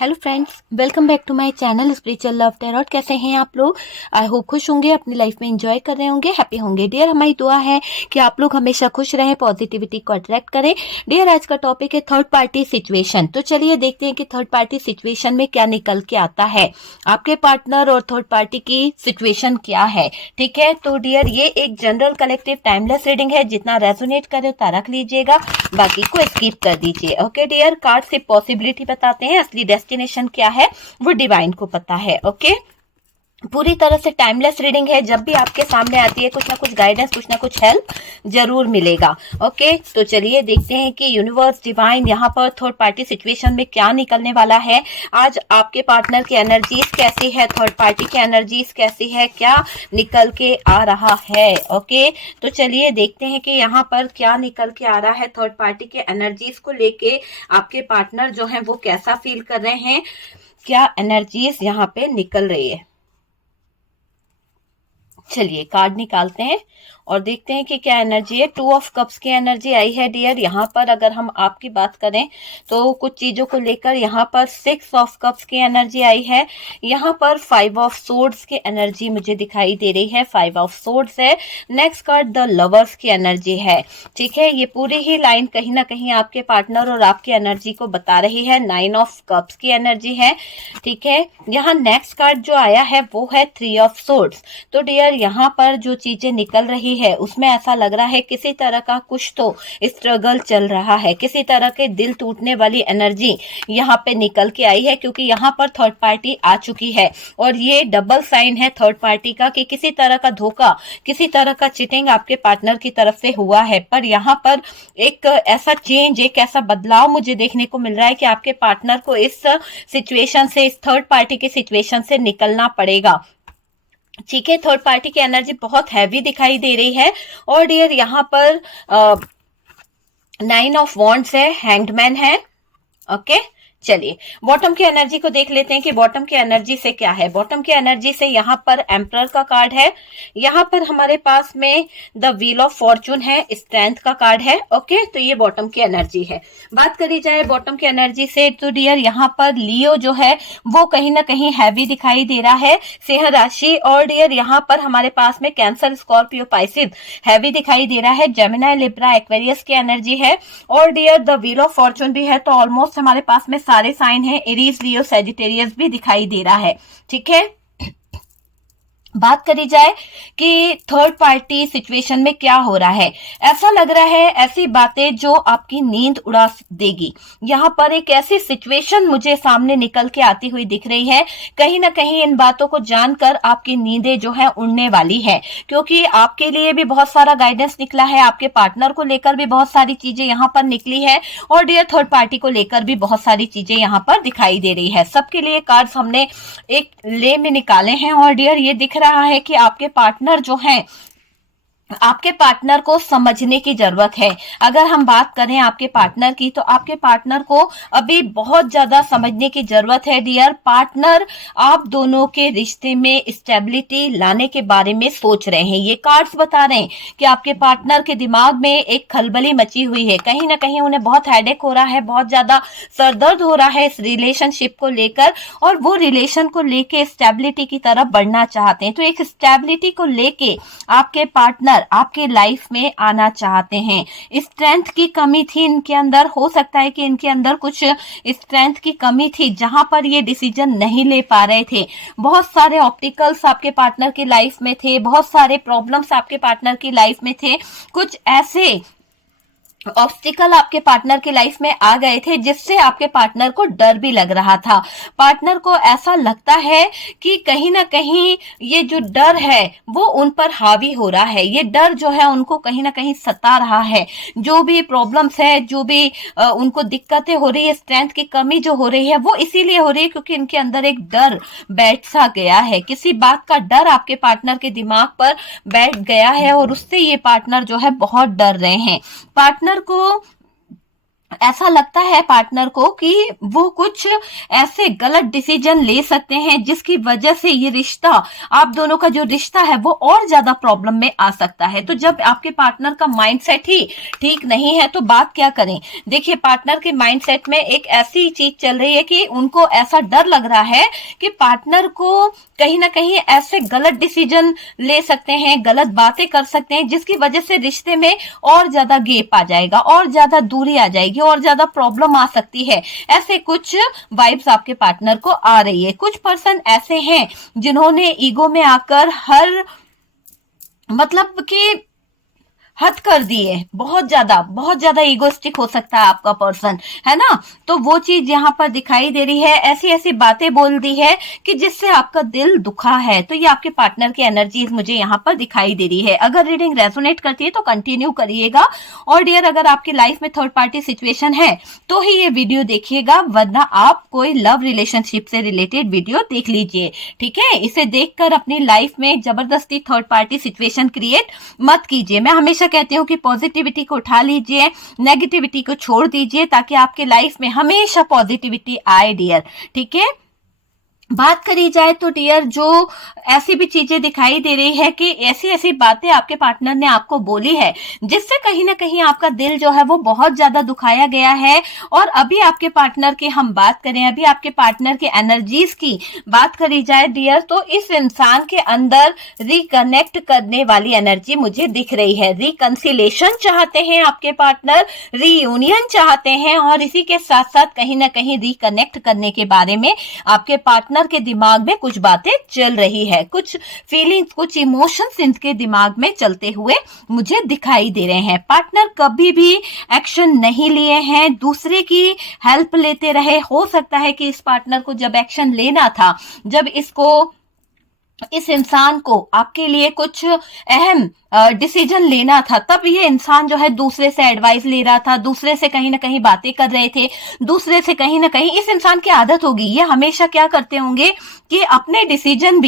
Hello friends, welcome back to my channel spiritual love tarot. कैसे हैं आप लोग? आई होप खुश होंगे, अपनी लाइफ में एंजॉय कर रहे होंगे, हैप्पी होंगे। डियर, हमारी दुआ है कि आप लोग हमेशा खुश रहें, पॉजिटिविटी को अट्रैक्ट करें। डियर, आज का टॉपिक है थर्ड पार्टी सिचुएशन। तो चलिए देखते हैं कि थर्ड पार्टी सिचुएशन में क्या निकल के आता है। आपके पार्टनर और थर्ड पार्टी की सिचुएशन क्या है, ठीक है। तो डियर, ये एक जनरल कलेक्टिव टाइमलेस रीडिंग है। जितना रेजोनेट करे उतना रख लीजिएगा, बाकी को स्किप कर दीजिए। ओके डियर, कार्ड से पॉसिबिलिटी बताते हैं, असली डेस्टिनेशन क्या है वो डिवाइन को पता है। ओके, पूरी तरह से टाइमलेस रीडिंग है। जब भी आपके सामने आती है कुछ ना कुछ गाइडेंस, कुछ ना कुछ हेल्प जरूर मिलेगा। ओके, तो चलिए देखते हैं कि यूनिवर्स डिवाइन यहाँ पर थर्ड पार्टी सिचुएशन में क्या निकलने वाला है। आज आपके पार्टनर की एनर्जीज कैसी है, थर्ड पार्टी की एनर्जीज कैसी है, क्या निकल के आ रहा है। ओके, तो चलिए देखते हैं कि यहाँ पर क्या निकल के आ रहा है। थर्ड पार्टी के एनर्जीज को लेके आपके पार्टनर जो है वो कैसा फील कर रहे हैं, क्या एनर्जीज यहाँ पे निकल रही है। चलिए कार्ड निकालते हैं और देखते हैं कि क्या एनर्जी है। 2 ऑफ कप्स की एनर्जी आई है डियर। यहाँ पर अगर हम आपकी बात करें तो कुछ चीजों को लेकर यहाँ पर 6 ऑफ कप्स की एनर्जी आई है। यहाँ पर 5 ऑफ सोर्ड्स की एनर्जी मुझे दिखाई दे रही है। 5 ऑफ सोर्ड्स है। नेक्स्ट कार्ड द लवर्स की एनर्जी है, ठीक है। ये पूरी ही लाइन कहीं ना कहीं आपके पार्टनर और आपकी एनर्जी को बता रही है। 9 ऑफ कप्स की एनर्जी है, ठीक है। यहाँ नेक्स्ट कार्ड जो आया है वो है 3 ऑफ सोर्ड्स। तो डियर, यहाँ पर जो चीजें निकल रही है उसमें ऐसा लग रहा है किसी तरह का कुछ तो स्ट्रगल चल रहा है, किसी तरह के दिल टूटने वाली एनर्जी यहाँ पे निकल के आई है, क्योंकि यहाँ पर थर्ड पार्टी आ चुकी है। और ये डबल साइन है थर्ड पार्टी का कि किसी तरह का धोखा, किसी तरह का चीटिंग आपके पार्टनर की तरफ से हुआ है। पर यहाँ पर एक ऐसा चेंज, एक ऐसा बदलाव मुझे देखने को मिल रहा है कि आपके पार्टनर को इस सिचुएशन से, इस थर्ड पार्टी के सिचुएशन से निकलना पड़ेगा, ठीक है। थर्ड पार्टी की एनर्जी बहुत हैवी दिखाई दे रही है। और डियर, यहाँ पर 9 ऑफ वॉन्ड्स है, हैंग्ड है। ओके, चलिए बॉटम की एनर्जी को देख लेते हैं कि बॉटम की एनर्जी से क्या है। बॉटम की एनर्जी से यहाँ पर एम्परर का कार्ड है। यहाँ पर हमारे पास में द व्हील ऑफ फॉर्चून है, स्ट्रेंथ का कार्ड है। ओके, तो ये बॉटम की एनर्जी है। बात करी जाए बॉटम की एनर्जी से तो डियर, यहाँ पर लियो जो है वो कहीं ना कहीं हैवी दिखाई दे रहा है, सिंह राशि। और डियर, यहाँ पर हमारे पास में कैंसर, स्कॉर्पियो, पाइसिस हैवी दिखाई दे रहा है। जेमिनी, लिब्रा, एक्वेरियस की एनर्जी है। और dear, the wheel of fortune भी है। तो ऑलमोस्ट हमारे पास में सारे साइन हैं। एरीज, लियो, सैजिटेरियस भी दिखाई दे रहा है, ठीक है। बात करी जाए कि थर्ड पार्टी सिचुएशन में क्या हो रहा है, ऐसा लग रहा है ऐसी बातें जो आपकी नींद उड़ा देगी। यहाँ पर एक ऐसी सिचुएशन मुझे सामने निकल के आती हुई दिख रही है। कहीं ना कहीं इन बातों को जानकर आपकी नींदें जो है उड़ने वाली है, क्योंकि आपके लिए भी बहुत सारा गाइडेंस निकला है, आपके पार्टनर को लेकर भी बहुत सारी चीजें यहाँ पर निकली है। और डियर, थर्ड पार्टी को लेकर भी बहुत सारी चीजें यहाँ पर दिखाई दे रही है। सबके लिए कार्ड्स हमने एक ले में निकाले हैं। और डियर, ये दिख रहा है कि आपके पार्टनर जो हैं, आपके पार्टनर को समझने की जरूरत है। अगर हम बात करें आपके पार्टनर की तो आपके पार्टनर को अभी बहुत ज्यादा समझने की जरूरत है डियर। पार्टनर आप दोनों के रिश्ते में स्टेबिलिटी लाने के बारे में सोच रहे हैं। ये कार्ड्स बता रहे हैं कि आपके पार्टनर के दिमाग में एक खलबली मची हुई है। कहीं ना कहीं उन्हें बहुत हेडेक हो रहा है, बहुत ज्यादा सरदर्द हो रहा है इस रिलेशनशिप को लेकर, और वो रिलेशन को लेके स्टेबिलिटी की तरफ बढ़ना चाहते हैं। तो एक स्टेबिलिटी को लेके आपके पार्टनर आपके लाइफ में आना चाहते हैं। स्ट्रेंथ की कमी थी इनके अंदर, हो सकता है कि इनके अंदर कुछ स्ट्रेंथ की कमी थी जहां पर ये डिसीजन नहीं ले पा रहे थे। बहुत सारे ऑब्स्टिकल्स आपके पार्टनर की लाइफ में थे, बहुत सारे प्रॉब्लम्स आपके पार्टनर की लाइफ में थे, कुछ ऐसे ऑब्स्टिकल आपके पार्टनर की लाइफ में आ गए थे जिससे आपके पार्टनर को डर भी लग रहा था। पार्टनर को ऐसा लगता है कि कहीं ना कहीं ये जो डर है वो उन पर हावी हो रहा है। ये डर जो है उनको कहीं ना कहीं सता रहा है। जो भी प्रॉब्लम्स है, जो भी उनको दिक्कतें हो रही है, स्ट्रेंथ की कमी जो हो रही है, वो इसीलिए हो रही है क्योंकि इनके अंदर एक डर बैठ सा गया है। किसी बात का डर आपके पार्टनर के दिमाग पर बैठ गया है और उससे ये पार्टनर जो है बहुत डर रहे हैं। पार्टनर को ऐसा लगता है पार्टनर को कि वो कुछ ऐसे गलत डिसीजन ले सकते हैं जिसकी वजह से ये रिश्ता, आप दोनों का जो रिश्ता है वो और ज्यादा प्रॉब्लम में आ सकता है। तो जब आपके पार्टनर का माइंडसेट ही ठीक नहीं है तो बात क्या करें। देखिए, पार्टनर के माइंडसेट में एक ऐसी चीज चल रही है कि उनको ऐसा डर लग रहा है कि पार्टनर को कहीं ना कहीं ऐसे गलत डिसीजन ले सकते हैं, गलत बातें कर सकते हैं, जिसकी वजह से रिश्ते में और ज्यादा गैप आ जाएगा, और ज्यादा दूरी आ जाएगी, और ज्यादा प्रॉब्लम आ सकती है। ऐसे कुछ वाइब्स आपके पार्टनर को आ रही है। कुछ पर्सन ऐसे हैं जिन्होंने ईगो में आकर हर मतलब कि हद कर दी है, बहुत ज्यादा ईगोस्टिक हो सकता है आपका पर्सन, है ना। तो वो चीज यहाँ पर दिखाई दे रही है, ऐसी ऐसी बातें बोल दी है कि जिससे आपका दिल दुखा है। तो ये आपके पार्टनर की एनर्जीज मुझे यहाँ पर दिखाई दे रही है। अगर रीडिंग रेजोनेट करती है तो कंटिन्यू करिएगा। और डियर, अगर आपकी लाइफ में थर्ड पार्टी सिचुएशन है तो ही ये वीडियो देखिएगा, वरना आप कोई लव रिलेशनशिप से रिलेटेड वीडियो देख लीजिए, ठीक है। इसे देखकर अपनी लाइफ में जबरदस्ती थर्ड पार्टी सिचुएशन क्रिएट मत कीजिए। मैं हमेशा कहती हूँ कि पॉजिटिविटी को उठा लीजिए, नेगेटिविटी को छोड़ दीजिए, ताकि आपके लाइफ में हमेशा पॉजिटिविटी आए डियर, ठीक है। बात करी जाए तो डियर, जो ऐसी भी चीजें दिखाई दे रही है कि ऐसी ऐसी बातें आपके पार्टनर ने आपको बोली है जिससे कहीं ना कहीं आपका दिल जो है वो बहुत ज्यादा दुखाया गया है। और अभी आपके पार्टनर की हम बात करें, अभी आपके पार्टनर के एनर्जीज की बात करी जाए डियर, तो इस इंसान के अंदर रिकनेक्ट करने वाली एनर्जी मुझे दिख रही है। रिकंसिलेशन चाहते हैं आपके पार्टनर, रीयूनियन चाहते हैं, और इसी के साथ साथ कहीं ना कहीं रिकनेक्ट करने के बारे में आपके पार्टनर के दिमाग में कुछ बातें चल रही है, कुछ फीलिंग्स, कुछ इमोशंस इनके दिमाग में चलते हुए मुझे दिखाई दे रहे हैं। पार्टनर कभी भी एक्शन नहीं लिए हैं, दूसरे की हेल्प लेते रहे। हो सकता है कि इस पार्टनर को जब एक्शन लेना था, जब इस इंसान को आपके लिए कुछ अहम डिसीजन लेना था, तब ये इंसान जो है दूसरे से एडवाइस ले रहा था, दूसरे से कहीं ना कहीं बातें कर रहे थे, दूसरे से कहीं ना कहीं। इस इंसान की आदत होगी, ये हमेशा क्या करते होंगे कि अपने डिसीजन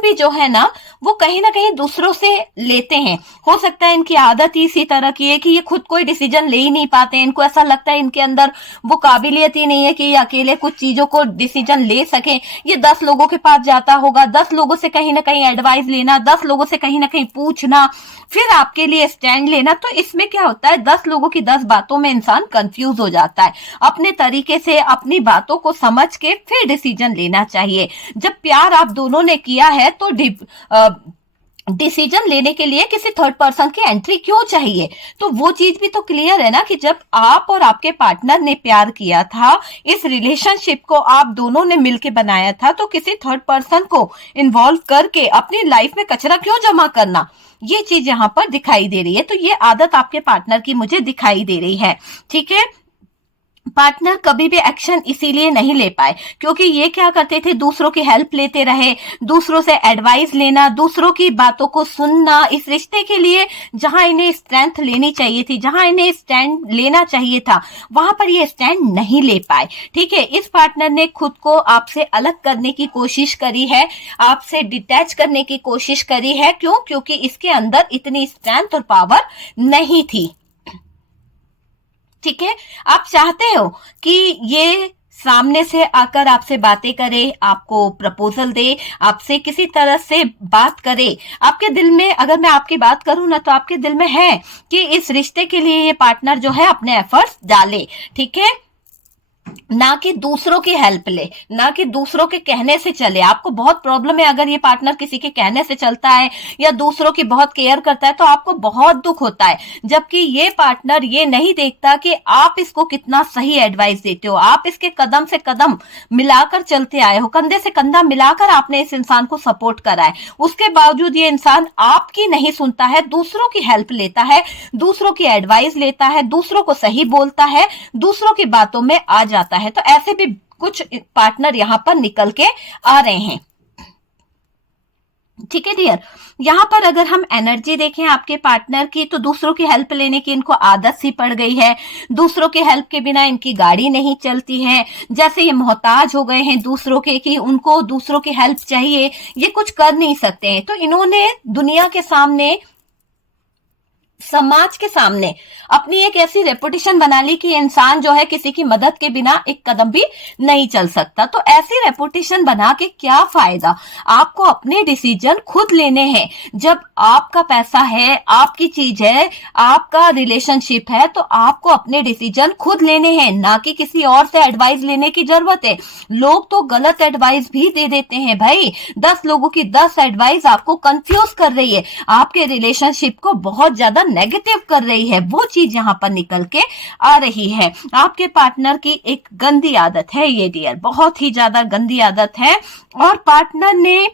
भी जो है ना वो कहीं ना कहीं दूसरों से लेते हैं। हो सकता है इनकी आदत ही इसी तरह की है कि ये खुद कोई डिसीजन ले ही नहीं पाते हैं। इनको ऐसा लगता है इनके अंदर वो काबिलियत ही नहीं है कि ये अकेले कुछ चीजों को डिसीजन ले सके। ये 10 लोगों के पास जाता होगा, 10 लोगों से कहीं ना कहीं एडवाइस लेना, 10 लोगों से कहीं ना कहीं पूछना, फिर आपके लिए स्टैंड लेना। तो इसमें क्या होता है, 10 लोगों की 10 बातों में इंसान कंफ्यूज हो जाता है। अपने तरीके से अपनी बातों को समझ के फिर डिसीजन लेना चाहिए। जब प्यार आप दोनों ने किया है तो डिसीजन लेने के लिए किसी थर्ड पर्सन की एंट्री क्यों चाहिए। तो वो चीज भी तो क्लियर है ना कि जब आप और आपके पार्टनर ने प्यार किया था, इस रिलेशनशिप को आप दोनों ने मिलकर बनाया था, तो किसी थर्ड पर्सन को इन्वॉल्व करके अपनी लाइफ में कचरा क्यों जमा करना। ये चीज यहां पर दिखाई दे रही है। तो ये आदत आपके पार्टनर की मुझे दिखाई दे रही है, ठीक है। पार्टनर कभी भी एक्शन इसीलिए नहीं ले पाए क्योंकि ये क्या करते थे, दूसरों की हेल्प लेते रहे, दूसरों से एडवाइस लेना, दूसरों की बातों को सुनना। इस रिश्ते के लिए जहां इन्हें स्ट्रेंथ लेनी चाहिए थी, जहां इन्हें स्टैंड लेना चाहिए था, वहां पर ये स्टैंड नहीं ले पाए, ठीक है। इस पार्टनर ने खुद को आपसे अलग करने की कोशिश करी है, आपसे डिटैच करने की कोशिश करी है। क्यों? क्योंकि इसके अंदर इतनी स्ट्रेंथ और पावर नहीं थी, ठीक है। आप चाहते हो कि ये सामने से आकर आपसे बातें करे, आपको प्रपोजल दे, आपसे किसी तरह से बात करे। आपके दिल में, अगर मैं आपकी बात करूं ना, तो आपके दिल में है कि इस रिश्ते के लिए ये पार्टनर जो है अपने एफर्ट्स डाले, ठीक है। ना कि दूसरों की हेल्प ले, ना कि दूसरों के कहने से चले। आपको बहुत प्रॉब्लम है अगर ये पार्टनर किसी के कहने से चलता है या दूसरों की बहुत केयर करता है, तो आपको बहुत दुख होता है। जबकि ये पार्टनर ये नहीं देखता कि आप इसको कितना सही एडवाइस देते हो, आप इसके कदम से कदम मिलाकर चलते आए हो, कंधे से कंधा मिलाकर आपने इस इंसान को सपोर्ट करा है। उसके बावजूद ये इंसान आपकी नहीं सुनता है, दूसरों की हेल्प लेता है, दूसरों की एडवाइस लेता है, दूसरों को सही बोलता है, दूसरों की बातों में आ जाता है। तो ऐसे भी कुछ पार्टनर यहां पर निकल के आ रहे हैं, ठीक है डियर। यहां पर अगर हम एनर्जी देखें आपके पार्टनर की, तो दूसरों की हेल्प लेने की इनको आदत सी पड़ गई है। दूसरों की हेल्प के बिना इनकी गाड़ी नहीं चलती है। जैसे ये मोहताज हो गए हैं दूसरों के, कि उनको दूसरों की हेल्प चाहिए, ये कुछ कर नहीं सकते हैं। तो इन्होंने दुनिया के सामने समाज के सामने अपनी एक ऐसी रेपुटेशन बना ली कि इंसान जो है किसी की मदद के बिना एक कदम भी नहीं चल सकता। तो ऐसी रेपुटेशन बना के क्या फायदा? आपको अपने डिसीजन खुद लेने हैं। जब आपका पैसा है, आपकी चीज है, आपका रिलेशनशिप है, तो आपको अपने डिसीजन खुद लेने हैं, ना कि किसी और से एडवाइस लेने की जरूरत है। लोग तो गलत एडवाइस भी दे देते हैं भाई। 10 लोगों की 10 एडवाइस आपको कंफ्यूज कर रही है, आपके रिलेशनशिप को बहुत ज्यादा नेगेटिव कर रही है। वो चीज यहां पर निकल के आ रही है। आपके पार्टनर की एक गंदी आदत है ये डियर, बहुत ही ज्यादा गंदी आदत है, और पार्टनर ने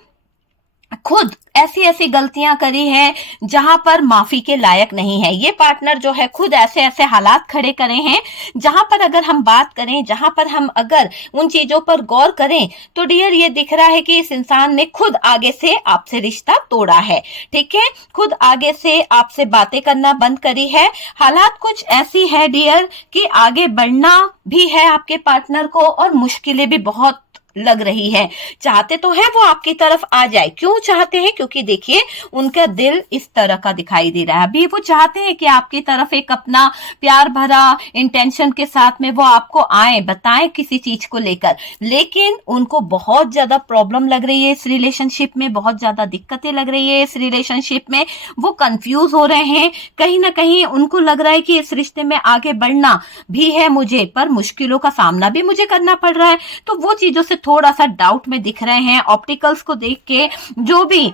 खुद ऐसी ऐसी गलतियां करी हैं जहां पर माफी के लायक नहीं है। ये पार्टनर जो है खुद ऐसे ऐसे हालात खड़े करे हैं जहां पर अगर हम बात करें, जहां पर हम अगर उन चीजों पर गौर करें, तो डियर ये दिख रहा है कि इस इंसान ने खुद आगे से आपसे रिश्ता तोड़ा है। ठीक है, खुद आगे से आपसे बातें करना बंद करी है। हालात कुछ ऐसी है डियर कि आगे बढ़ना भी है आपके पार्टनर को, और मुश्किलें भी बहुत लग रही है। चाहते तो है वो आपकी तरफ आ जाए। क्यों चाहते हैं? क्योंकि देखिए उनका दिल इस तरह का दिखाई दे रहा है। अभी वो चाहते हैं कि आपकी तरफ एक अपना प्यार भरा इंटेंशन के साथ में वो आपको आए, बताएं किसी चीज को लेकर, लेकिन उनको बहुत ज्यादा प्रॉब्लम लग रही है इस रिलेशनशिप में, बहुत ज्यादा दिक्कतें लग रही है इस रिलेशनशिप में। वो कंफ्यूज हो रहे हैं, कहीं ना कहीं उनको लग रहा है कि इस रिश्ते में आगे बढ़ना भी है मुझे, पर मुश्किलों का सामना भी मुझे करना पड़ रहा है। तो वो चीजों से थोड़ा सा डाउट में दिख रहे हैं। ऑप्टिकल्स को देख के जो भी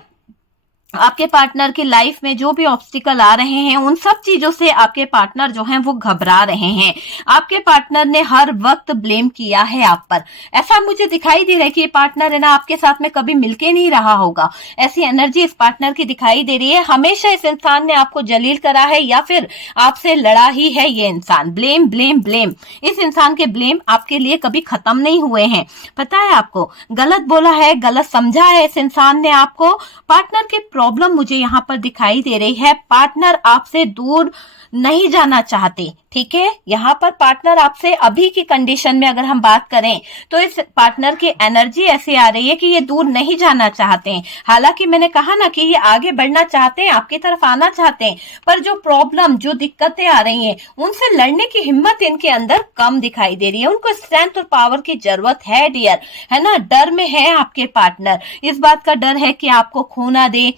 आपके पार्टनर की लाइफ में जो भी ऑब्स्टिकल आ रहे हैं, उन सब चीजों से आपके पार्टनर जो हैं वो घबरा रहे हैं। आपके पार्टनर ने हर वक्त ब्लेम किया है आप पर। ऐसा मुझे दिखाई दे रहा है कि ये पार्टनर है ना आपके साथ में कभी मिलके नहीं रहा होगा। ऐसी एनर्जी इस पार्टनर की दिखाई दे रही है। हमेशा इस इंसान ने आपको जलील करा है या फिर आपसे लड़ा ही है ये इंसान। ब्लेम ब्लेम ब्लेम, इस इंसान के ब्लेम आपके लिए कभी खत्म नहीं हुए हैं। पता है आपको, गलत बोला है, गलत समझा है इस इंसान ने आपको। पार्टनर के प्रॉब्लम मुझे यहां पर दिखाई दे रही है। पार्टनर आपसे दूर नहीं जाना चाहते। ठीक है, यहाँ पर पार्टनर आपसे अभी की कंडीशन में अगर हम बात करें तो इस पार्टनर की एनर्जी ऐसी आ रही है कि ये दूर नहीं जाना चाहते हैं। हालांकि मैंने कहा ना कि ये आगे बढ़ना चाहते हैं, आपकी तरफ आना चाहते हैं, पर जो प्रॉब्लम, जो दिक्कतें आ रही हैं, उनसे लड़ने की हिम्मत इनके अंदर कम दिखाई दे रही है। उनको स्ट्रेंथ और पावर की जरूरत है डियर, है ना। डर में है आपके पार्टनर, इस बात का डर है कि आपको खो ना दे,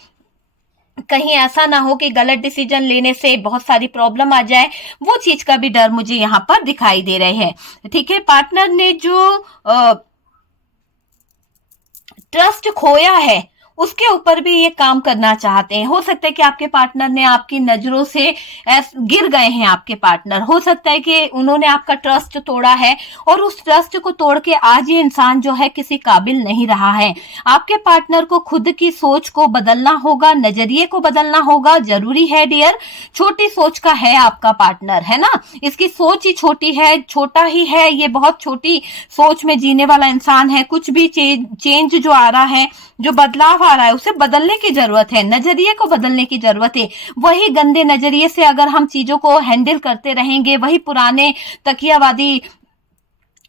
कहीं ऐसा ना हो कि गलत डिसीजन लेने से बहुत सारी प्रॉब्लम आ जाए। वो चीज का भी डर मुझे यहां पर दिखाई दे रहे हैं। ठीक है, पार्टनर ने जो ट्रस्ट खोया है उसके ऊपर भी ये काम करना चाहते हैं। हो सकता है कि आपके पार्टनर ने आपकी नजरों से गिर गए हैं। आपके पार्टनर हो सकता है कि उन्होंने आपका ट्रस्ट तोड़ा है, और उस ट्रस्ट को तोड़ के आज ये इंसान जो है किसी काबिल नहीं रहा है। आपके पार्टनर को खुद की सोच को बदलना होगा, नजरिए को बदलना होगा, जरूरी है डियर। छोटी सोच का है आपका पार्टनर, है ना। इसकी सोच ही छोटी है, छोटा ही है, ये बहुत छोटी सोच में जीने वाला इंसान है। कुछ भी चेंज जो आ रहा है, जो बदलाव आ रहा है, उसे बदलने की जरूरत है, नजरिए को बदलने की जरूरत है। वही गंदे नजरिए से अगर हम चीजों को हैंडल करते रहेंगे, वही पुराने तकियावादी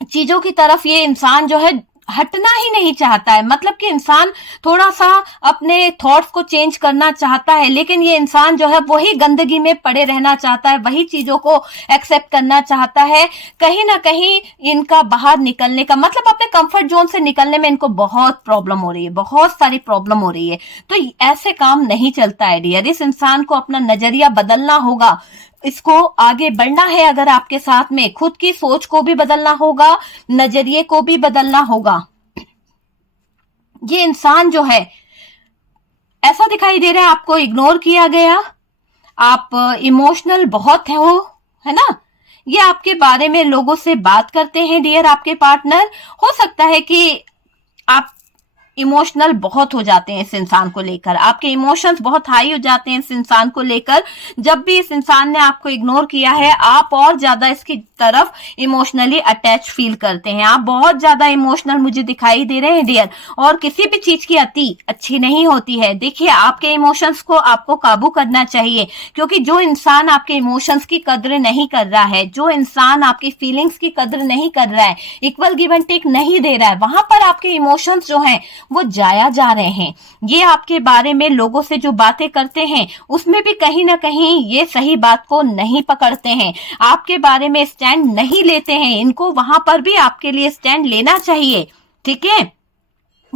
चीजों की तरफ ये इंसान जो है हटना ही नहीं चाहता है। मतलब कि इंसान थोड़ा सा अपने थॉट्स को चेंज करना चाहता है, लेकिन ये इंसान जो है वही गंदगी में पड़े रहना चाहता है, वही चीजों को एक्सेप्ट करना चाहता है। कहीं ना कहीं इनका बाहर निकलने का मतलब, अपने कंफर्ट जोन से निकलने में इनको बहुत प्रॉब्लम हो रही है, बहुत सारी प्रॉब्लम हो रही है। तो ऐसे काम नहीं चलता है डियर। इस इंसान को अपना नजरिया बदलना होगा, इसको आगे बढ़ना है। अगर आपके साथ में खुद की सोच को भी बदलना होगा, नजरिए को भी बदलना होगा। ये इंसान जो है ऐसा दिखाई दे रहा है आपको इग्नोर किया गया, आप इमोशनल बहुत हो, है ना। ये आपके बारे में लोगों से बात करते हैं डियर। आपके पार्टनर, हो सकता है कि आप इमोशनल बहुत हो जाते हैं इस इंसान को लेकर, आपके इमोशंस बहुत हाई हो जाते हैं इस इंसान को लेकर। जब भी इस इंसान ने आपको इग्नोर किया है, आप और ज्यादा इसकी तरफ इमोशनली अटैच फील करते हैं। आप बहुत ज्यादा इमोशनल मुझे दिखाई दे रहे हैं डियर, और किसी भी चीज की अति अच्छी नहीं होती है। देखिए, आपके इमोशंस को आपको काबू करना चाहिए, क्योंकि जो इंसान आपके इमोशंस की कद्र नहीं कर रहा है, जो इंसान आपकी फीलिंग्स की कद्र नहीं कर रहा है, इक्वल गिव एंड टेक नहीं दे रहा है, वहां पर आपके इमोशंस जो हैं वो जाया जा रहे हैं। ये आपके बारे में लोगों से जो बातें करते हैं उसमें भी कहीं ना कहीं ये सही बात को नहीं पकड़ते हैं, आपके बारे में स्टैंड नहीं लेते हैं। इनको वहां पर भी आपके लिए स्टैंड लेना चाहिए, ठीक है।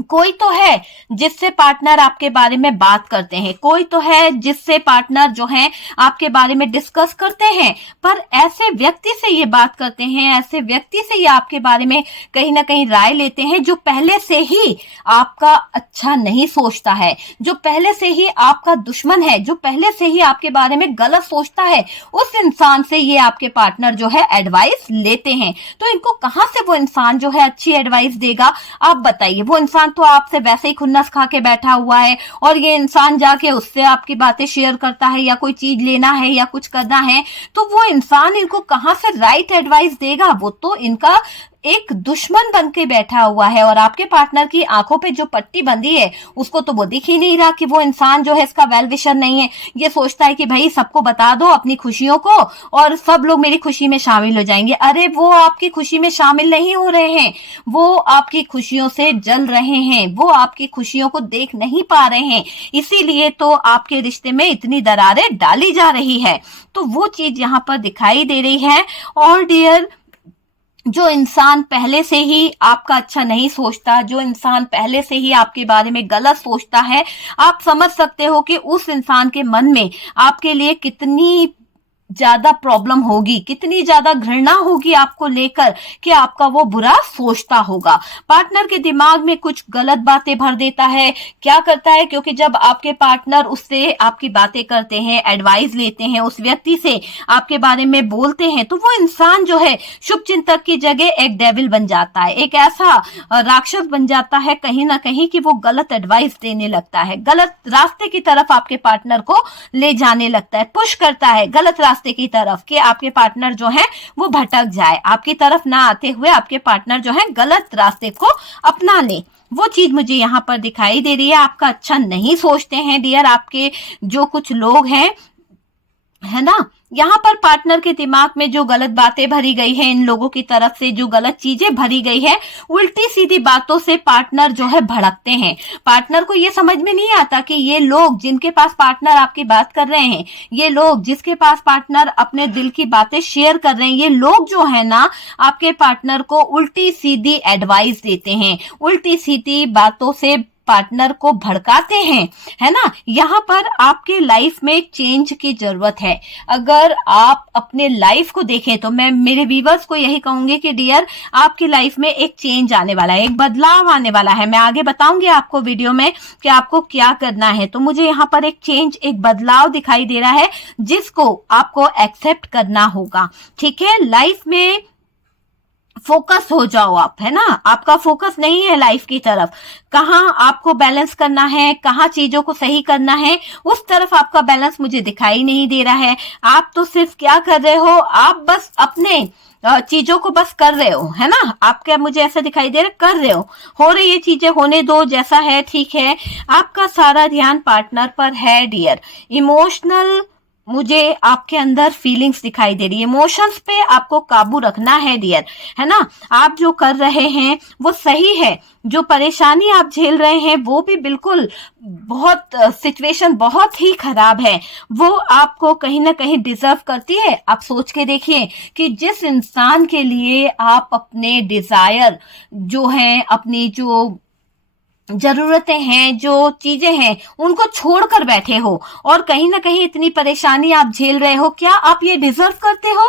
कोई तो है जिससे पार्टनर आपके बारे में बात करते हैं, कोई तो है जिससे पार्टनर जो है आपके बारे में डिस्कस करते हैं, पर ऐसे व्यक्ति से ये बात करते हैं, ऐसे व्यक्ति से ये आपके बारे में कहीं ना कहीं राय लेते हैं जो पहले से ही आपका अच्छा नहीं सोचता है, जो पहले से ही आपका दुश्मन है, जो पहले से ही आपके बारे में गलत सोचता है। उस इंसान से ये आपके पार्टनर जो है एडवाइस लेते हैं। तो इनको कहां से वो इंसान जो है अच्छी एडवाइस देगा, आप बताइए। वो इंसान तो आपसे वैसे ही खुन्नस खा के बैठा हुआ है और ये इंसान जाके उससे आपकी बातें शेयर करता है या कोई चीज लेना है या कुछ करना है, तो वो इंसान इनको कहां से राइट एडवाइस देगा। वो तो इनका एक दुश्मन बन के बैठा हुआ है और आपके पार्टनर की आंखों पे जो पट्टी बंधी है उसको तो वो दिख ही नहीं रहा कि वो इंसान जो है इसका वेल विशर नहीं है। ये सोचता है कि भाई सबको बता दो अपनी खुशियों को और सब लोग मेरी खुशी में शामिल हो जाएंगे। अरे वो आपकी खुशी में शामिल नहीं हो रहे हैं, वो आपकी खुशियों से जल रहे हैं, वो आपकी खुशियों को देख नहीं पा रहे हैं, इसीलिए तो आपके रिश्ते में इतनी दरारें डाली जा रही है। तो वो चीज यहाँ पर दिखाई दे रही है। और डियर, जो इंसान पहले से ही आपका अच्छा नहीं सोचता, जो इंसान पहले से ही आपके बारे में गलत सोचता है, आप समझ सकते हो कि उस इंसान के मन में आपके लिए कितनी ज्यादा प्रॉब्लम होगी, कितनी ज्यादा घृणा होगी आपको लेकर कि आपका वो बुरा सोचता होगा। पार्टनर के दिमाग में कुछ गलत बातें भर देता है। क्या करता है, क्योंकि जब आपके पार्टनर उससे आपकी बातें करते हैं, एडवाइस लेते हैं, उस व्यक्ति से आपके बारे में बोलते हैं, तो वो इंसान जो है शुभ चिंतक की जगह एक डेविल बन जाता है, एक ऐसा राक्षस बन जाता है कहीं ना कहीं कि वो गलत एडवाइस देने लगता है, गलत रास्ते की तरफ आपके पार्टनर को ले जाने लगता है, पुश करता है गलत रास्ते की तरफ कि आपके पार्टनर जो है वो भटक जाए, आपकी तरफ ना आते हुए आपके पार्टनर जो है गलत रास्ते को अपना ले। वो चीज मुझे यहाँ पर दिखाई दे रही है। आपका अच्छा नहीं सोचते हैं डियर आपके जो कुछ लोग हैं, है ना। यहाँ पर पार्टनर के दिमाग में जो गलत बातें भरी गई है, इन लोगों की तरफ से जो गलत चीजें भरी गई है, उल्टी सीधी बातों से पार्टनर जो है भड़कते हैं। पार्टनर को ये समझ में नहीं आता कि ये लोग जिनके पास पार्टनर आपकी बात कर रहे हैं, ये लोग जिसके पास पार्टनर अपने दिल की बातें शेयर कर रहे हैं, ये लोग जो है ना आपके पार्टनर को उल्टी सीधी एडवाइस देते हैं, उल्टी सीधी बातों से पार्टनर को भड़काते हैं, है ना। यहाँ पर आपके लाइफ में एक चेंज की जरूरत है। अगर आप अपने लाइफ को देखें तो मैं मेरे व्यूअर्स को यही कहूंगी कि डियर आपकी लाइफ में एक चेंज आने वाला है, एक बदलाव आने वाला है। मैं आगे बताऊंगी आपको वीडियो में कि आपको क्या करना है। तो मुझे यहाँ पर एक चेंज, एक बदलाव दिखाई दे रहा है जिसको आपको एक्सेप्ट करना होगा, ठीक है। लाइफ में फोकस हो जाओ आप, है ना। आपका फोकस नहीं है लाइफ की तरफ, कहाँ आपको बैलेंस करना है, कहाँ चीजों को सही करना है, उस तरफ आपका बैलेंस मुझे दिखाई नहीं दे रहा है। आप तो सिर्फ क्या कर रहे हो, आप बस अपने चीजों को बस कर रहे हो, है ना। आप क्या, मुझे ऐसा दिखाई दे रहा, कर रहे हो रही ये चीजें, होने दो, जैसा है ठीक है। आपका सारा ध्यान पार्टनर पर है डियर। इमोशनल मुझे आपके अंदर फीलिंग्स दिखाई दे रही है, इमोशंस पे आपको काबू रखना है डियर, है ना। आप जो कर रहे हैं वो सही है, जो परेशानी आप झेल रहे हैं वो भी बिल्कुल बहुत सिचुएशन बहुत ही खराब है, वो आपको कहीं ना कहीं डिजर्व करती है। आप सोच के देखिए कि जिस इंसान के लिए आप अपने डिजायर जो है, अपनी जो जरूरतें हैं, जो चीजें हैं, उनको छोड़कर बैठे हो और कहीं ना कहीं इतनी परेशानी आप झेल रहे हो, क्या आप ये डिजर्व करते हो?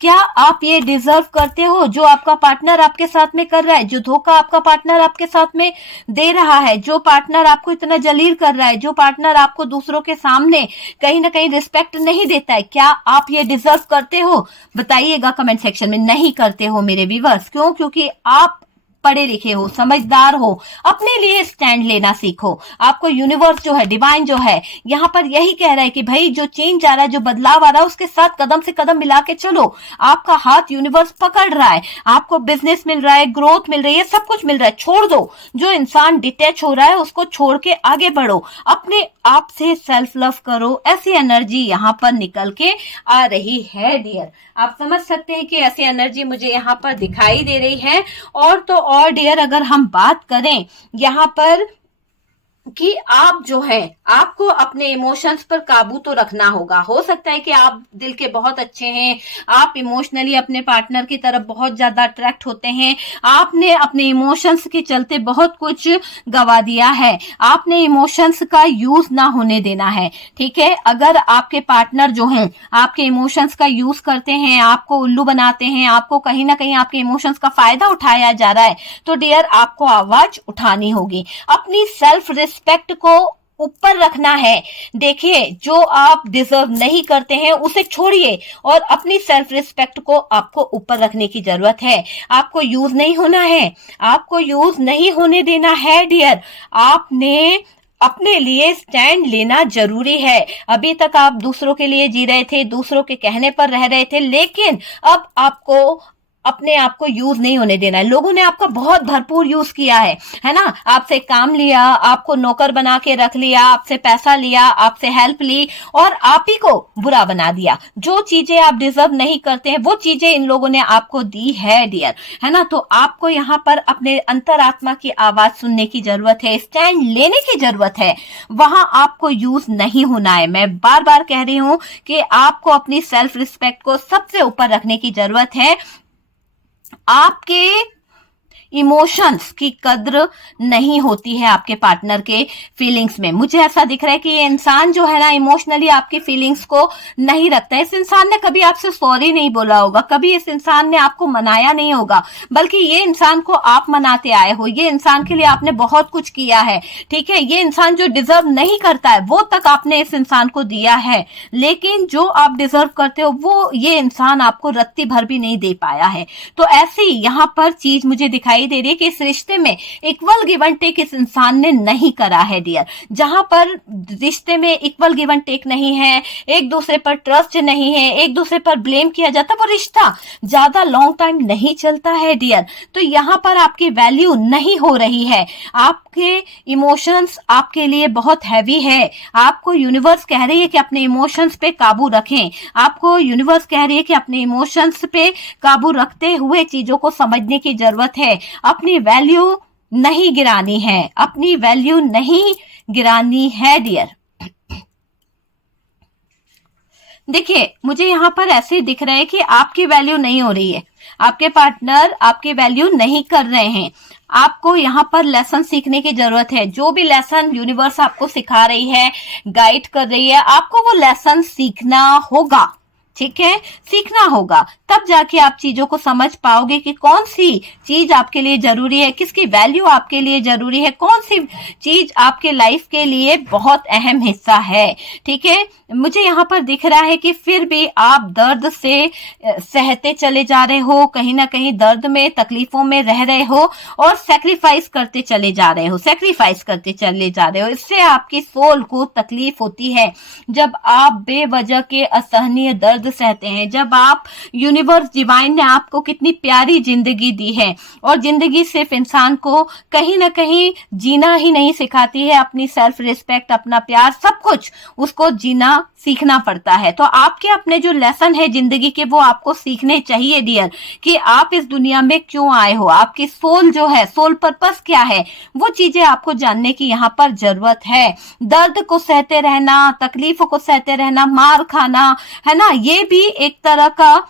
क्या आप ये डिजर्व करते हो जो आपका पार्टनर आपके साथ में कर रहा है, जो धोखा आपका पार्टनर आपके साथ में दे रहा है, जो पार्टनर आपको इतना जलील कर रहा है, जो पार्टनर आपको दूसरों के सामने कहीं ना कहीं रिस्पेक्ट नहीं देता है, क्या आप ये डिजर्व करते हो? बताइएगा कमेंट सेक्शन में। नहीं करते हो मेरे व्यूअर्स। क्यों? क्योंकि आप पढ़े लिखे हो, समझदार हो, अपने लिए स्टैंड लेना सीखो। आपको यूनिवर्स जो है, डिवाइन जो है, यहाँ पर यही कह रहा है कि भाई जो चेंज आ रहा है, जो बदलाव आ रहा है, उसके साथ कदम से कदम मिला के चलो। आपका हाथ यूनिवर्स पकड़ रहा है, आपको बिजनेस मिल रहा है, ग्रोथ मिल रही है, सब कुछ मिल रहा है। छोड़ दो, जो इंसान डिटैच हो रहा है उसको छोड़ के आगे बढ़ो, अपने आप से सेल्फ लव करो। ऐसी एनर्जी यहाँ पर निकल के आ रही है डियर। आप समझ सकते हैं कि ऐसी एनर्जी मुझे यहाँ पर दिखाई दे रही है। और तो और डियर अगर हम बात करें यहाँ पर कि आप जो है आपको अपने इमोशंस पर काबू तो रखना होगा। हो सकता है कि आप दिल के बहुत अच्छे हैं, आप इमोशनली अपने पार्टनर की तरफ बहुत ज्यादा अट्रैक्ट होते हैं, आपने अपने इमोशंस के चलते बहुत कुछ गवा दिया है, आपने इमोशंस का यूज ना होने देना है। ठीक है, अगर आपके पार्टनर जो हैं आपके इमोशंस का यूज करते हैं, आपको उल्लू बनाते हैं, आपको कहीं ना कहीं आपके इमोशंस का फायदा उठाया जा रहा है, तो डियर आपको आवाज उठानी होगी, अपनी सेल्फ रिस्पेक्ट को ऊपर रखना है। देखिए, जो आप डिजर्व नहीं करते हैं उसे छोड़िए और अपनी सेल्फ रिस्पेक्ट को आपको ऊपर रखने की जरूरत है। आपको यूज नहीं होना है, आपको यूज नहीं होने देना है डियर। आपने अपने लिए स्टैंड लेना जरूरी है। अभी तक आप दूसरों के लिए जी रहे थे, दूसरों के कहने पर रह रहे थे, लेकिन अब आपको अपने आप को यूज नहीं होने देना है। लोगों ने आपका बहुत भरपूर यूज किया है ना, आपसे काम लिया, आपको नौकर बना के रख लिया, आपसे पैसा लिया, आपसे हेल्प ली और आप ही को बुरा बना दिया। जो चीजें आप डिजर्व नहीं करते हैं वो चीजें इन लोगों ने आपको दी है डियर, है ना। तो आपको यहाँ पर अपने अंतरात्मा की आवाज सुनने की जरूरत है, स्टैंड लेने की जरूरत है, वहां आपको यूज नहीं होना है। मैं बार बार कह रही हूं कि आपको अपनी सेल्फ रिस्पेक्ट को सबसे ऊपर रखने की जरूरत है। आपके इमोशंस की कद्र नहीं होती है आपके पार्टनर के फीलिंग्स में। मुझे ऐसा दिख रहा है कि ये इंसान जो है ना इमोशनली आपकी फीलिंग्स को नहीं रखता है। इस इंसान ने कभी आपसे सॉरी नहीं बोला होगा, कभी इस इंसान ने आपको मनाया नहीं होगा, बल्कि ये इंसान को आप मनाते आए हो। ये इंसान के लिए आपने बहुत कुछ किया है, ठीक है। ये इंसान जो डिजर्व नहीं करता है वो तक आपने इस इंसान को दिया है, लेकिन जो आप डिजर्व करते हो वो ये इंसान आपको रत्ती भर भी नहीं दे पाया है। तो ऐसी यहाँ पर चीज मुझे दिखाई दे रही है कि इस रिश्ते में इक्वल गिव एंड टेक इस इंसान ने नहीं करा है डियर। जहां पर रिश्ते में इक्वल गिव एंड टेक नहीं है, एक दूसरे पर ट्रस्ट नहीं है, एक दूसरे पर ब्लेम किया जाता, वो रिश्ता ज्यादा लॉन्ग टाइम नहीं चलता है डियर। तो यहां पर आपकी वैल्यू नहीं हो रही है, आपके इमोशंस आपके लिए बहुत हैवी है। आपको यूनिवर्स कह रही है कि अपने इमोशंस पे काबू रखें, आपको यूनिवर्स कह रही है कि अपने इमोशंस पे काबू रखते हुए चीजों को समझने की जरूरत है। अपनी वैल्यू नहीं गिरानी है, अपनी वैल्यू नहीं गिरानी है डियर। देखिए, मुझे यहां पर ऐसे दिख रहा है कि आपकी वैल्यू नहीं हो रही है, आपके पार्टनर आपकी वैल्यू नहीं कर रहे हैं। आपको यहाँ पर लेसन सीखने की जरूरत है। जो भी लेसन यूनिवर्स आपको सिखा रही है, गाइड कर रही है, आपको वो लेसन सीखना होगा, ठीक है, सीखना होगा। तब जाके आप चीजों को समझ पाओगे कि कौन सी चीज आपके लिए जरूरी है, किसकी वैल्यू आपके लिए जरूरी है, कौन सी चीज आपके लाइफ के लिए बहुत अहम हिस्सा है, ठीक है। मुझे यहाँ पर दिख रहा है कि फिर भी आप दर्द से सहते चले जा रहे हो, कहीं ना कहीं दर्द में तकलीफों में रह रहे हो और सैक्रिफाइस करते चले जा रहे हो, सैक्रिफाइस करते चले जा रहे हो। इससे आपकी सोल को तकलीफ होती है जब आप बेवजह के असहनीय दर्द सहते हैं, जब आप यूनिवर्स डिवाइन ने आपको कितनी प्यारी जिंदगी दी है और जिंदगी सिर्फ इंसान को कहीं ना कहीं जीना ही नहीं सिखाती है, अपनी सेल्फ रिस्पेक्ट, अपना प्यार, सब कुछ उसको जीना सीखना पड़ता है। तो आपके अपने जो लेसन है जिंदगी के वो आपको सीखने चाहिए डियर, कि आप इस दुनिया में क्यों आए हो, आपकी सोल जो है, सोल पर्पस क्या है, वो चीजें आपको जानने की यहाँ पर जरूरत है। दर्द को सहते रहना, तकलीफों को सहते रहना, मार खाना, है ना, ये भी एक तरह का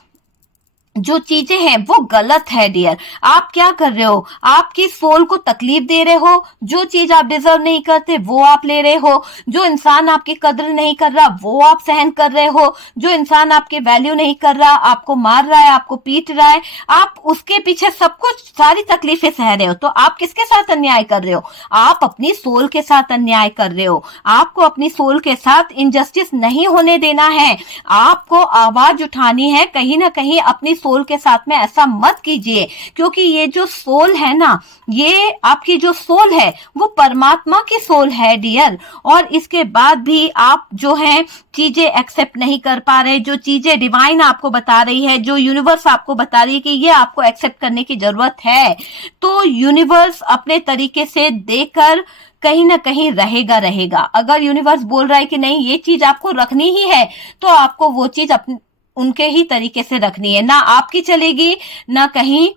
जो चीजें हैं वो गलत है डियर। आप क्या कर रहे हो, आपकी सोल को तकलीफ दे रहे हो, जो चीज आप डिजर्व नहीं करते वो आप ले रहे हो, जो इंसान आपकी कद्र नहीं कर रहा वो आप सहन कर रहे हो, जो इंसान आपकी वैल्यू नहीं कर रहा, आपको मार रहा है, आपको पीट रहा है, आप उसके पीछे सब कुछ सारी तकलीफें सह रहे हो। तो आप किसके साथ अन्याय कर रहे हो, आप अपनी सोल के साथ अन्याय कर रहे हो। आपको अपनी सोल के साथ इनजस्टिस नहीं होने देना है, आपको आवाज उठानी है। कहीं ना कहीं अपनी सोल के साथ में ऐसा मत कीजिए, क्योंकि ये जो सोल है ना, ये आपकी जो सोल है वो परमात्मा की सोल है डियर। और इसके बाद भी आप जो है चीजें एक्सेप्ट नहीं कर पा रहे, जो चीजें डिवाइन आपको बता रही है, जो यूनिवर्स आपको बता रही है कि ये आपको एक्सेप्ट करने की जरूरत है, तो यूनिवर्स अपने तरीके से देकर कहीं ना कहीं रहेगा। अगर यूनिवर्स बोल रहा है कि नहीं ये चीज आपको रखनी ही है, तो आपको वो चीज उनके ही तरीके से रखनी है, ना आपकी चलेगी ना कहीं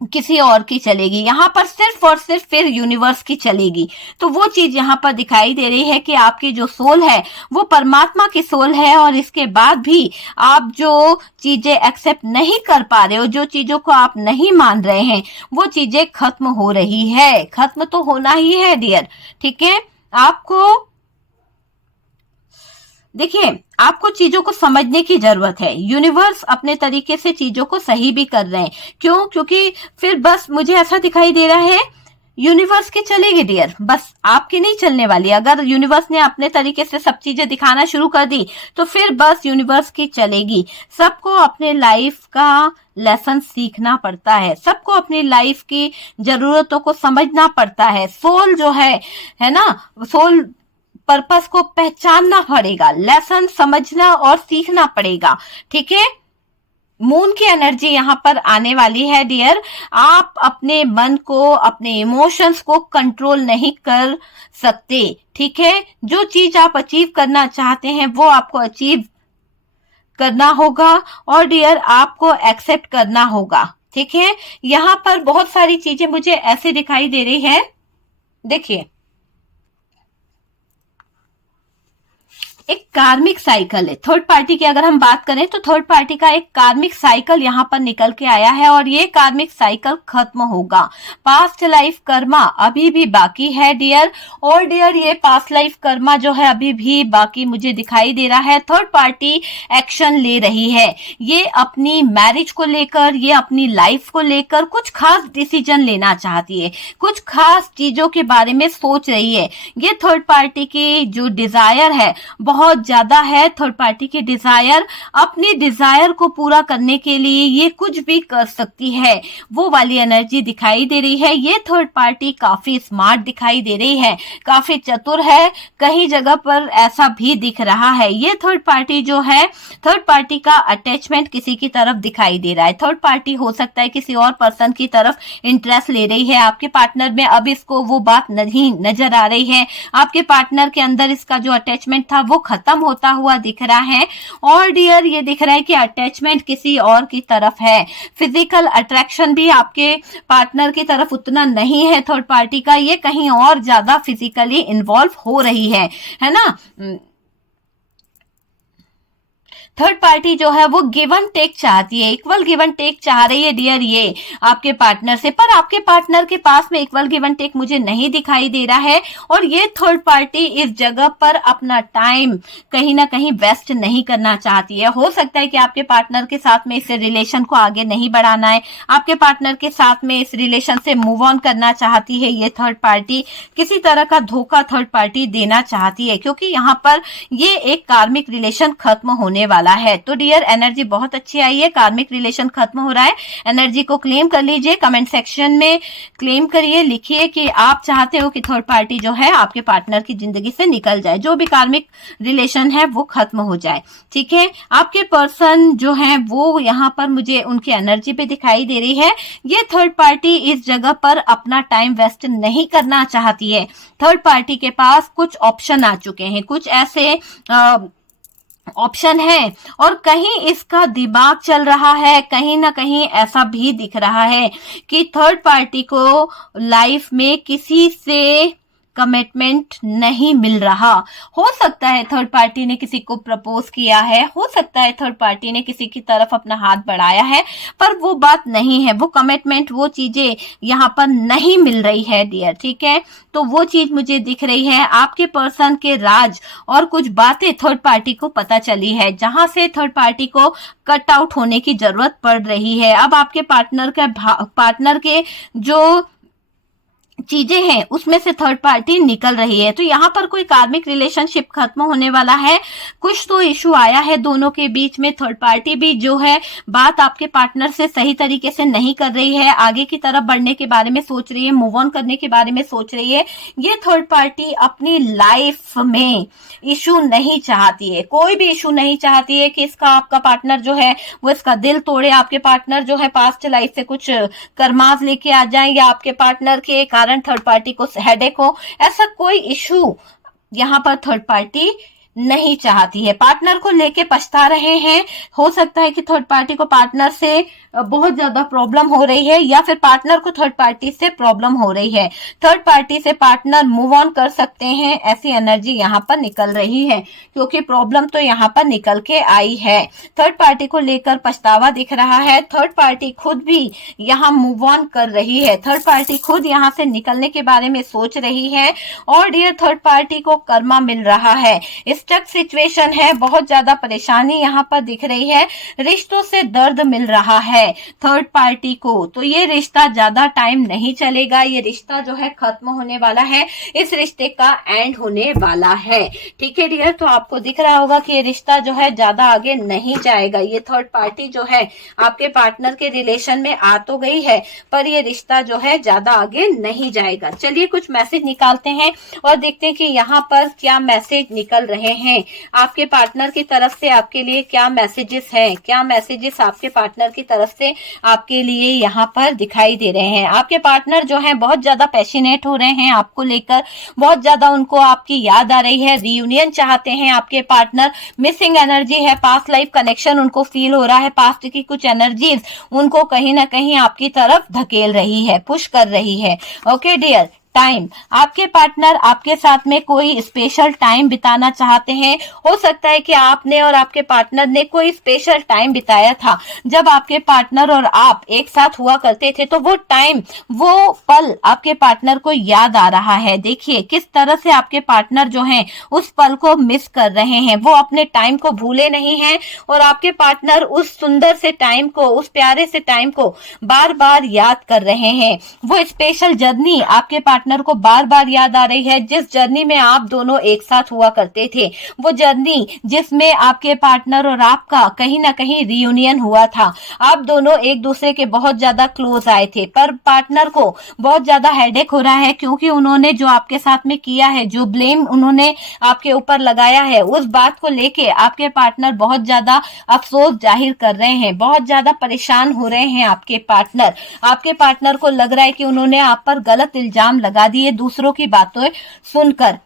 किसी और की चलेगी, यहाँ पर सिर्फ और सिर्फ फिर यूनिवर्स की चलेगी। तो वो चीज यहाँ पर दिखाई दे रही है कि आपकी जो सोल है वो परमात्मा की सोल है, और इसके बाद भी आप जो चीजें एक्सेप्ट नहीं कर पा रहे हो, जो चीजों को आप नहीं मान रहे हैं, वो चीजें खत्म हो रही है, खत्म तो होना ही है डियर। ठीक है, आपको देखिए, आपको चीजों को समझने की जरूरत है। यूनिवर्स अपने तरीके से चीजों को सही भी कर रहे हैं। क्यों? क्योंकि फिर बस मुझे ऐसा दिखाई दे रहा है यूनिवर्स की चलेगी डियर, बस आपकी नहीं चलने वाली। अगर यूनिवर्स ने अपने तरीके से सब चीजें दिखाना शुरू कर दी तो फिर बस यूनिवर्स की चलेगी। सबको अपने लाइफ का लेसन सीखना पड़ता है, सबको अपनी लाइफ की जरूरतों को समझना पड़ता है। सोल जो है ना, सोल पर्पस को पहचानना पड़ेगा, लेसन समझना और सीखना पड़ेगा। ठीक है, मून की एनर्जी यहाँ पर आने वाली है डियर। आप अपने मन को, अपने इमोशंस को कंट्रोल नहीं कर सकते। ठीक है, जो चीज आप अचीव करना चाहते हैं वो आपको अचीव करना होगा, और डियर आपको एक्सेप्ट करना होगा। ठीक है, यहाँ पर बहुत सारी चीजें मुझे ऐसे दिखाई दे रही है। देखिए, एक कार्मिक साइकिल है। थर्ड पार्टी की अगर हम बात करें तो थर्ड पार्टी का एक कार्मिक साइकिल यहाँ पर निकल के आया है, और ये कार्मिक साइकिल खत्म होगा। पास्ट लाइफ कर्मा अभी भी बाकी है डियर, और डियर ये पास्ट लाइफ कर्मा जो है अभी भी बाकी मुझे दिखाई दे रहा है। थर्ड पार्टी एक्शन ले रही है, ये अपनी मैरिज को लेकर, ये अपनी लाइफ को लेकर कुछ खास डिसीजन लेना चाहती है, कुछ खास चीजों के बारे में सोच रही है। ये थर्ड पार्टी की जो डिजायर है बहुत ज्यादा है। थर्ड पार्टी की डिजायर, अपनी डिजायर को पूरा करने के लिए ये कुछ भी कर सकती है, वो वाली एनर्जी दिखाई दे रही है। ये थर्ड पार्टी काफी स्मार्ट दिखाई दे रही है, काफी चतुर है, कहीं जगह पर ऐसा भी दिख रहा है। ये थर्ड पार्टी जो है, थर्ड पार्टी का अटैचमेंट किसी की तरफ दिखाई दे रहा है। थर्ड पार्टी हो सकता है किसी और पर्सन की तरफ इंटरेस्ट ले रही है आपके पार्टनर में। अब इसको वो बात नहीं नजर आ रही है, आपके पार्टनर के अंदर इसका जो अटैचमेंट था वो खत्म होता हुआ दिख रहा है। और डियर ये दिख रहा है कि अटैचमेंट किसी और की तरफ है। फिजिकल अट्रैक्शन भी आपके पार्टनर की तरफ उतना नहीं है थर्ड पार्टी का, ये कहीं और ज्यादा फिजिकली इन्वॉल्व हो रही है ना। थर्ड पार्टी जो है वो गिव एंड टेक चाहती है, इक्वल गिव एंड टेक चाह रही है डियर ये आपके पार्टनर से, पर आपके पार्टनर के पास में इक्वल गिव एंड टेक मुझे नहीं दिखाई दे रहा है। और ये थर्ड पार्टी इस जगह पर अपना टाइम कहीं ना कहीं वेस्ट नहीं करना चाहती है। हो सकता है कि आपके पार्टनर के साथ में इस रिलेशन को आगे नहीं बढ़ाना है, आपके पार्टनर के साथ में इस रिलेशन से मूव ऑन करना चाहती है ये थर्ड पार्टी। किसी तरह का धोखा थर्ड पार्टी देना चाहती है, क्योंकि यहाँ पर ये एक कार्मिक रिलेशन खत्म होने वाला है। तो डियर एनर्जी बहुत अच्छी आई है, कार्मिक रिलेशन खत्म हो रहा है। एनर्जी को क्लेम कर लीजिए, कमेंट सेक्शन में क्लेम करिए, लिखिए कि आप चाहते हो कि थर्ड पार्टी जो है आपके पार्टनर की जिंदगी से निकल जाए, जो भी कार्मिक रिलेशन है वो खत्म हो जाए। ठीक है, आपके पर्सन जो है वो यहाँ पर मुझे उनकी एनर्जी पे दिखाई दे रही है। ये थर्ड पार्टी इस जगह पर अपना टाइम वेस्ट नहीं करना चाहती है। थर्ड पार्टी के पास कुछ ऑप्शन आ चुके हैं, कुछ ऐसे ऑप्शन है, और कहीं इसका दिमाग चल रहा है, कहीं ना कहीं ऐसा भी दिख रहा है कि थर्ड पार्टी को लाइफ में किसी से कमिटमेंट नहीं मिल रहा। हो सकता है थर्ड पार्टी ने किसी को प्रपोज किया है, हो सकता है थर्ड पार्टी ने किसी की तरफ अपना हाथ बढ़ाया है, पर वो बात नहीं है, वो कमिटमेंट, वो चीजें यहाँ पर नहीं मिल रही है डियर। ठीक है, तो वो चीज मुझे दिख रही है। आपके पर्सन के राज और कुछ बातें थर्ड पार्टी को पता चली है, जहां से थर्ड पार्टी को कट आउट होने की जरूरत पड़ रही है। अब आपके पार्टनर के जो चीजें हैं उसमें से थर्ड पार्टी निकल रही है। तो यहाँ पर कोई कार्मिक रिलेशनशिप खत्म होने वाला है, कुछ तो इशू आया है दोनों के बीच में। थर्ड पार्टी भी जो है बात आपके पार्टनर से सही तरीके से नहीं कर रही है, आगे की तरफ बढ़ने के बारे में सोच रही है, मूव ऑन करने के बारे में सोच रही है। ये थर्ड पार्टी अपनी लाइफ में इशू नहीं चाहती है, कोई भी इशू नहीं चाहती है कि इसका आपका पार्टनर जो है वो इसका दिल तोड़े, आपके पार्टनर जो है पास्ट लाइफ से कुछ कर्माज लेके आ जाए, या आपके पार्टनर के कारण थर्ड पार्टी को हेडेक हो। ऐसा कोई इशू यहाँ पर थर्ड पार्टी नहीं चाहती है, पार्टनर को लेके पछता रहे हैं। हो सकता है कि थर्ड पार्टी को पार्टनर से बहुत ज्यादा प्रॉब्लम हो रही है, या फिर पार्टनर को थर्ड पार्टी से प्रॉब्लम हो रही है। थर्ड पार्टी से पार्टनर मूव ऑन कर सकते हैं, ऐसी एनर्जी यहाँ पर निकल रही है, क्योंकि प्रॉब्लम तो यहाँ पर निकल के आई है। थर्ड पार्टी को लेकर पछतावा दिख रहा है। थर्ड पार्टी खुद भी यहाँ मूव ऑन कर रही है। थर्ड पार्टी खुद यहाँ से निकलने के बारे में सोच रही है। और डियर थर्ड पार्टी को कर्मा मिल रहा है, स्टक सिचुएशन है, बहुत ज्यादा परेशानी यहाँ पर दिख रही है, रिश्तों से दर्द मिल रहा है थर्ड पार्टी को। तो ये रिश्ता ज्यादा टाइम नहीं चलेगा, ये रिश्ता जो है खत्म होने वाला है, इस रिश्ते का एंड होने वाला है। ठीक है डियर, तो आपको दिख रहा होगा कि ये रिश्ता जो है ज्यादा आगे नहीं जाएगा। ये थर्ड पार्टी जो है आपके पार्टनर के रिलेशन में आ तो गई है, पर ये रिश्ता जो है ज्यादा आगे नहीं जाएगा। चलिए कुछ मैसेज निकालते हैं और देखते हैं कि यहाँ पर क्या मैसेज निकल रहे हैं आपके पार्टनर की तरफ से। आपके लिए क्या मैसेजेस हैं, क्या मैसेजेस आपके पार्टनर की तरफ से आपके लिए यहाँ पर दिखाई दे रहे हैं। आपके पार्टनर जो है बहुत ज्यादा पैशनेट हो रहे हैं आपको लेकर, बहुत ज्यादा उनको आपकी याद आ रही है, रियूनियन चाहते हैं आपके पार्टनर। मिसिंग एनर्जी है, पास्ट लाइफ कनेक्शन उनको फील हो रहा है, पास्ट की कुछ एनर्जीज उनको कहीं ना कहीं आपकी तरफ धकेल रही है, पुश कर रही है। ओके डियर, टाइम, आपके पार्टनर आपके साथ में कोई स्पेशल टाइम बिताना चाहते हैं। हो सकता है कि आपने और आपके पार्टनर ने कोई स्पेशल टाइम बिताया था, जब आपके पार्टनर और आप एक साथ हुआ करते थे, तो वो टाइम, वो पल आपके पार्टनर को याद आ रहा है। देखिए किस तरह से आपके पार्टनर जो हैं उस पल को मिस कर रहे हैं, वो अपने टाइम को भूले नहीं हैं, और आपके पार्टनर उस सुंदर से टाइम को, उस प्यारे से टाइम को बार बार याद कर रहे हैं। वो स्पेशल जर्नी आपके पार्टनर को बार बार याद आ रही है, जिस जर्नी में आप दोनों एक साथ हुआ करते थे, वो जर्नी जिसमें आपके पार्टनर और आपका कहीं ना कहीं रियूनियन हुआ था। आप दोनों एक दूसरे के बहुत ज्यादा क्लोज आए थे, पर पार्टनर को बहुत ज्यादा हेडेक हो रहा है, क्योंकि उन्होंने जो आपके साथ में किया है, जो ब्लेम उन्होंने आपके ऊपर लगाया है, उस बात को लेके आपके पार्टनर बहुत ज्यादा अफसोस जाहिर कर रहे हैं, बहुत ज्यादा परेशान हो रहे हैं आपके पार्टनर। आपके पार्टनर को लग रहा है कि उन्होंने आप पर गलत इल्जाम लगा दिए दूसरों की बातें सुनकर।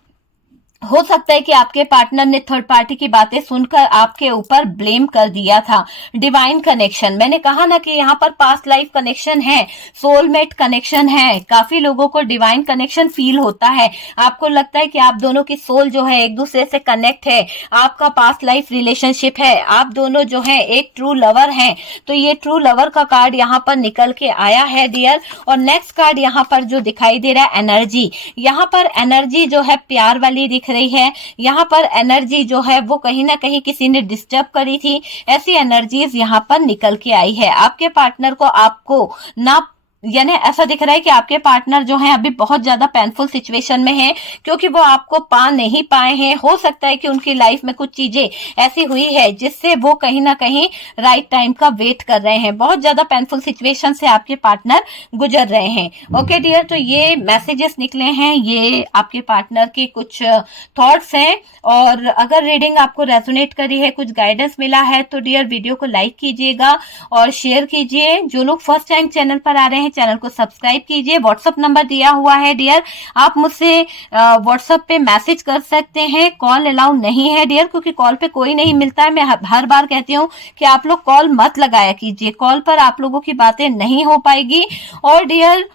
हो सकता है कि आपके पार्टनर ने थर्ड पार्टी की बातें सुनकर आपके ऊपर ब्लेम कर दिया था। डिवाइन कनेक्शन, मैंने कहा ना कि यहाँ पर पास्ट लाइफ कनेक्शन है, सोलमेट कनेक्शन है, काफी लोगों को डिवाइन कनेक्शन फील होता है। आपको लगता है कि आप दोनों की सोल जो है एक दूसरे से कनेक्ट है, आपका पास्ट लाइफ रिलेशनशिप है, आप दोनों जो है एक ट्रू लवर हैं। तो ये ट्रू लवर का कार्ड यहाँ पर निकल के आया है डियर। और नेक्स्ट कार्ड यहाँ पर जो दिखाई दे रहा है एनर्जी, यहाँ पर एनर्जी जो है प्यार वाली दिख रही है। यहाँ पर एनर्जी जो है वो कहीं ना कहीं किसी ने डिस्टर्ब करी थी, ऐसी एनर्जीज यहाँ पर निकल के आई है। आपके पार्टनर को आपको ना, यानी ऐसा दिख रहा है कि आपके पार्टनर जो है अभी बहुत ज्यादा पेनफुल सिचुएशन में है, क्योंकि वो आपको पा नहीं पाए हैं। हो सकता है कि उनकी लाइफ में कुछ चीजें ऐसी हुई है जिससे वो कहीं ना कहीं राइट टाइम का वेट कर रहे हैं। बहुत ज्यादा पेनफुल सिचुएशन से आपके पार्टनर गुजर रहे हैं। ओके डियर, तो ये मैसेजेस निकले हैं, ये आपके पार्टनर के कुछ थॉट्स हैं। और अगर रीडिंग आपको रेजोनेट करी है, कुछ गाइडेंस मिला है, तो डियर वीडियो को लाइक कीजिएगा और शेयर कीजिए। जो लोग फर्स्ट टाइम चैनल पर आ रहे हैं, चैनल को सब्सक्राइब कीजिए। व्हाट्सएप नंबर दिया हुआ है डियर, आप मुझसे व्हाट्सएप पे मैसेज कर सकते हैं। कॉल अलाउ नहीं है डियर, क्योंकि कॉल पे कोई नहीं मिलता है। मैं हर बार कहती हूँ कि आप लोग कॉल मत लगाया कीजिए, कॉल पर आप लोगों की बातें नहीं हो पाएगी। और डियर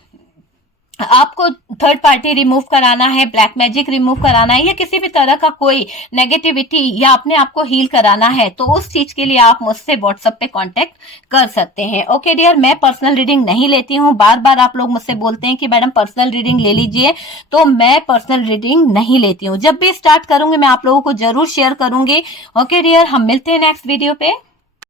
आपको थर्ड पार्टी रिमूव कराना है, ब्लैक मैजिक रिमूव कराना है, या किसी भी तरह का कोई नेगेटिविटी या अपने आप को हील कराना है, तो उस चीज के लिए आप मुझसे व्हाट्सएप पे कांटेक्ट कर सकते हैं। ओके डियर, मैं पर्सनल रीडिंग नहीं लेती हूँ। बार बार आप लोग मुझसे बोलते हैं कि मैडम पर्सनल रीडिंग ले लीजिए, तो मैं पर्सनल रीडिंग नहीं लेती हूँ। जब भी स्टार्ट करूंगी मैं आप लोगों को जरूर शेयर करूंगी। ओके डियर, हम मिलते हैं नेक्स्ट वीडियो पे।